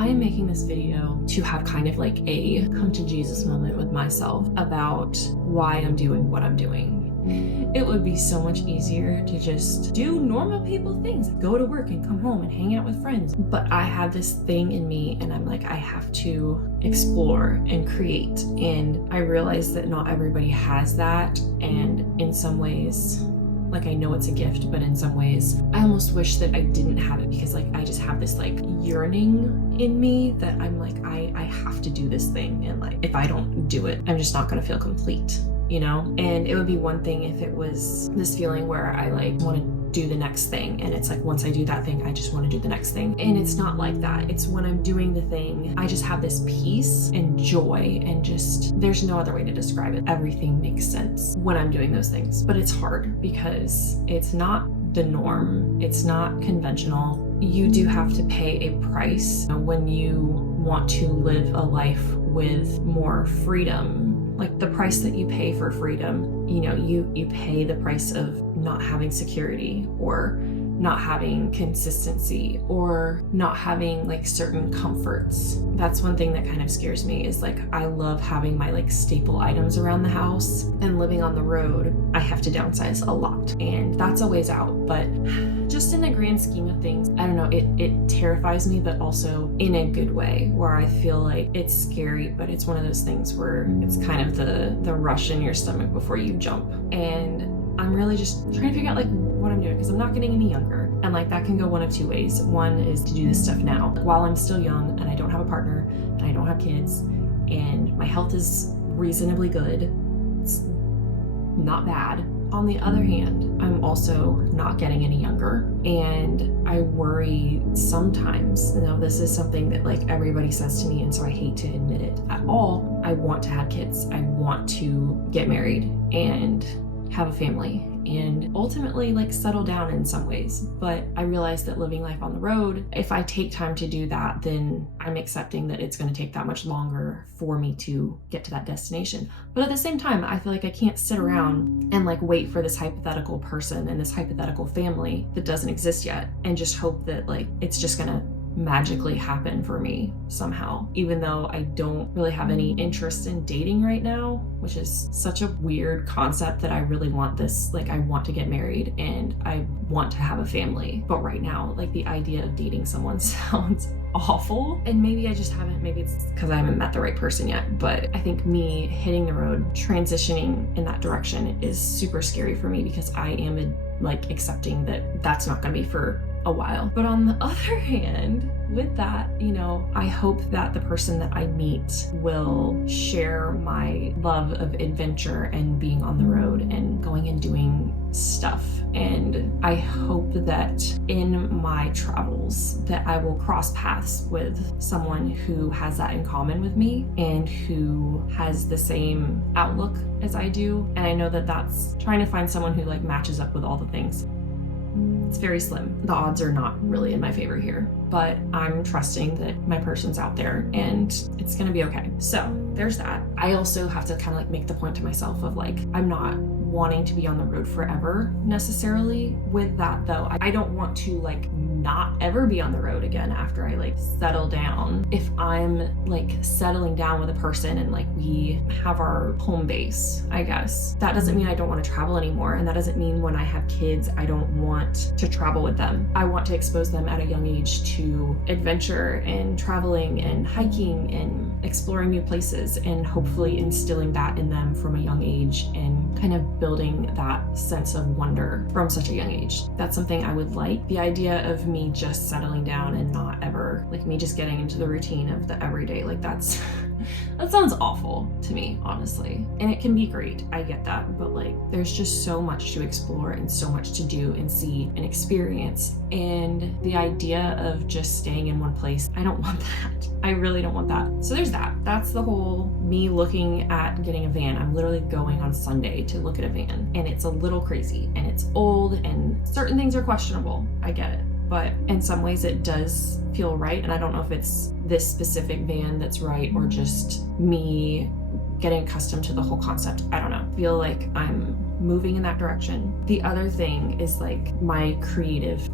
I am making this video to have kind of like a come to Jesus moment with myself about why I'm doing what I'm doing. It would be so much easier to just do normal people things, go to work and come home and hang out with friends. But I have this thing in me and I'm like, I have to explore and create. And I realize that not everybody has that. And in some ways, like I know it's a gift, but in some ways I almost wish that I didn't have it, because like I just have this like yearning in me that I'm like, I have to do this thing. And like, if I don't do it, I'm just not gonna feel complete, you know? And it would be one thing if it was this feeling where I like want to do the next thing, and it's like once I do that thing I just want to do the next thing, and it's not like that. It's when I'm doing the thing I just have this peace and joy, and just there's no other way to describe it. Everything makes sense when I'm doing those things. But it's hard because it's not the norm, it's not conventional. You do have to pay a price when you want to live a life with more freedom. Like the price that you pay for freedom, you know, you pay the price of not having security, or not having consistency, or not having like certain comforts. That's one thing that kind of scares me, is like I love having my like staple items around the house, and living on the road I have to downsize a lot, and that's a ways out. But just in the grand scheme of things, I don't know, it terrifies me, but also in a good way, where I feel like it's scary, but it's one of those things where it's kind of the rush in your stomach before you jump. And I'm really just trying to figure out like what I'm doing, because I'm not getting any younger, and like that can go one of two ways. One is to do this stuff now while I'm still young and I don't have a partner and I don't have kids and my health is reasonably good. It's not bad. On the other hand, I'm also not getting any younger, and I worry sometimes. Now, this is something that like everybody says to me, and so I hate to admit it at all. I want to have kids. I want to get married and have a family and ultimately like settle down in some ways. But I realize that living life on the road, if I take time to do that, then I'm accepting that it's going to take that much longer for me to get to that destination. But at the same time, I feel like I can't sit around and like wait for this hypothetical person and this hypothetical family that doesn't exist yet and just hope that like it's just gonna magically happen for me somehow, even though I don't really have any interest in dating right now, which is such a weird concept that I really want this, like I want to get married and I want to have a family. But right now, like the idea of dating someone sounds awful, and maybe I just haven't, maybe it's because I haven't met the right person yet, but I think me hitting the road, transitioning in that direction is super scary for me, because I am like accepting that that's not going to be for a while. But on the other hand, with that, you know, I hope that the person that I meet will share my love of adventure and being on the road and going and doing stuff. And I hope that in my travels that I will cross paths with someone who has that in common with me and who has the same outlook as I do. And I know that that's trying to find someone who like matches up with all the things. It's very slim. The odds are not really in my favor here, but I'm trusting that my person's out there and it's gonna be okay. So there's that. I also have to kind of like make the point to myself of like, I'm not wanting to be on the road forever necessarily. With that though, I don't want to like not ever be on the road again after I like settle down. If I'm like settling down with a person and like we have our home base, I guess, that doesn't mean I don't want to travel anymore. And that doesn't mean when I have kids, I don't want to travel with them. I want to expose them at a young age to adventure and traveling and hiking and exploring new places, and hopefully instilling that in them from a young age and kind of building that sense of wonder from such a young age. That's something I would like. The idea of me just settling down and not ever, like me just getting into the routine of the everyday, like that sounds awful to me, honestly. And it can be great, I get that, but like there's just so much to explore and so much to do and see and experience. And the idea of just staying in one place, I don't want that. I really don't want that. So there's that. That's the whole me looking at getting a van. I'm literally going on Sunday to look at a van, and it's a little crazy and it's old and certain things are questionable. I get it. But in some ways it does feel right. And I don't know if it's this specific van that's right or just me getting accustomed to the whole concept. I don't know. I feel like I'm moving in that direction. The other thing is like my creative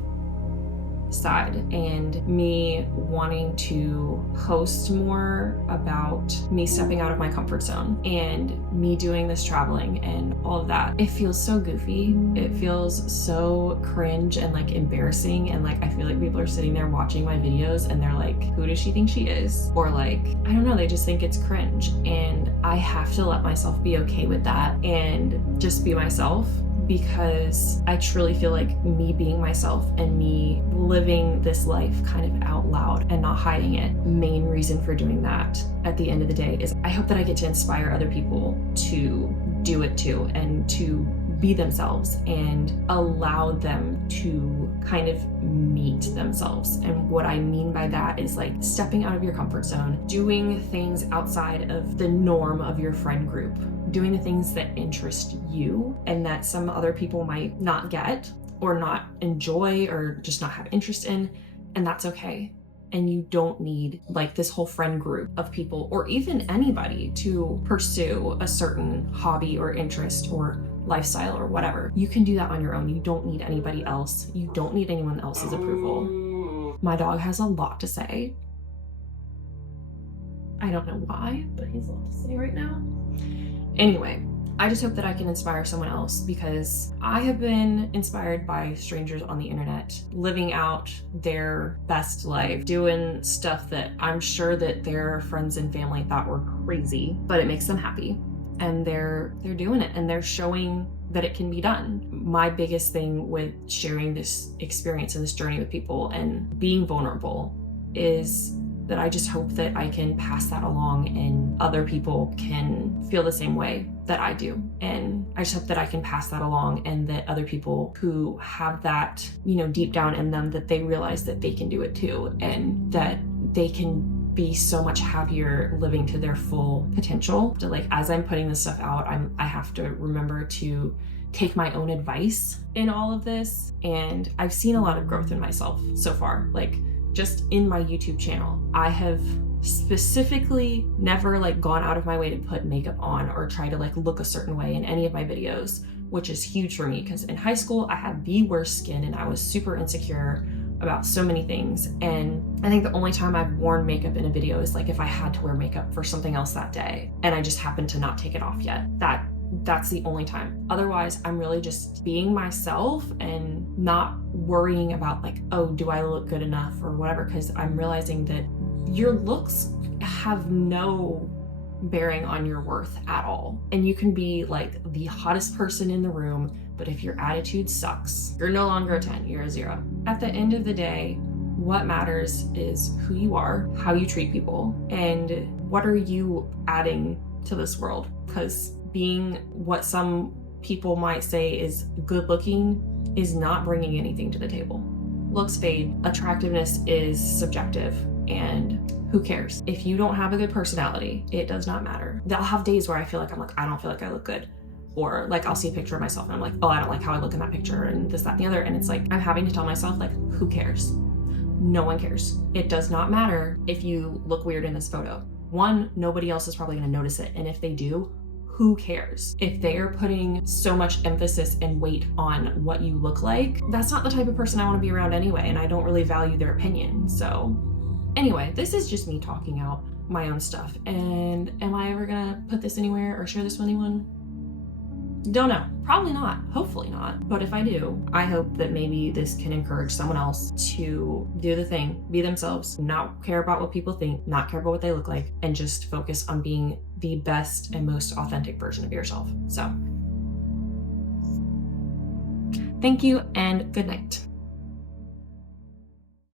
outside and me wanting to post more about me stepping out of my comfort zone and me doing this traveling and all of that. It feels so goofy. It feels so cringe and like embarrassing, and like I feel like people are sitting there watching my videos and they're like, who does she think she is? Or like, I don't know, they just think it's cringe. And I have to let myself be okay with that and just be myself, because I truly feel like me being myself and me living this life kind of out loud and not hiding it, main reason for doing that at the end of the day is I hope that I get to inspire other people to do it too, and to be themselves and allow them to kind of meet themselves. And what I mean by that is like stepping out of your comfort zone, doing things outside of the norm of your friend group, doing the things that interest you and that some other people might not get or not enjoy or just not have interest in, and that's okay. And you don't need like this whole friend group of people or even anybody to pursue a certain hobby or interest or lifestyle or whatever. You can do that on your own. You don't need anybody else. You don't need anyone else's approval. My dog has a lot to say. I don't know why, but he's a lot to say right now. Anyway, I just hope that I can inspire someone else, because I have been inspired by strangers on the internet living out their best life, doing stuff that I'm sure that their friends and family thought were crazy, but it makes them happy. And they're doing it and they're showing that it can be done. My biggest thing with sharing this experience and this journey with people and being vulnerable is that I just hope that I can pass that along and other people can feel the same way that I do. And I just hope that I can pass that along, and that other people who have that, deep down in them, that they realize that they can do it too, and that they can be so much happier living to their full potential. So like, as I'm putting this stuff out, I have to remember to take my own advice in all of this. And I've seen a lot of growth in myself so far. Like, just in my YouTube channel, I have specifically never like gone out of my way to put makeup on or try to like look a certain way in any of my videos, which is huge for me, because in high school I had the worst skin and I was super insecure about so many things. And I think the only time I've worn makeup in a video is like if I had to wear makeup for something else that day and I just happened to not take it off yet. That's the only time. Otherwise, I'm really just being myself and not worrying about like, oh, do I look good enough or whatever, because I'm realizing that your looks have no bearing on your worth at all. And you can be like the hottest person in the room, but if your attitude sucks, you're no longer a 10, you're a 0. At the end of the day, what matters is who you are, how you treat people, and what are you adding to this world. Because being what some people might say is good looking is not bringing anything to the table. Looks fade, attractiveness is subjective, and who cares? If you don't have a good personality, it does not matter. I'll have days where I feel like I don't feel like I look good. Or like I'll see a picture of myself and I'm like, oh, I don't like how I look in that picture and this, that, and the other. And it's like, I'm having to tell myself like, who cares? No one cares. It does not matter if you look weird in this photo. One, nobody else is probably gonna notice it. And if they do, who cares? If they are putting so much emphasis and weight on what you look like, that's not the type of person I want to be around anyway, and I don't really value their opinion. So anyway, this is just me talking out my own stuff. And am I ever gonna put this anywhere or share this with anyone? Don't know. Probably not. Hopefully not. But if I do, I hope that maybe this can encourage someone else to do the thing, be themselves, not care about what people think, not care about what they look like, and just focus on being the best and most authentic version of yourself. So, thank you and good night.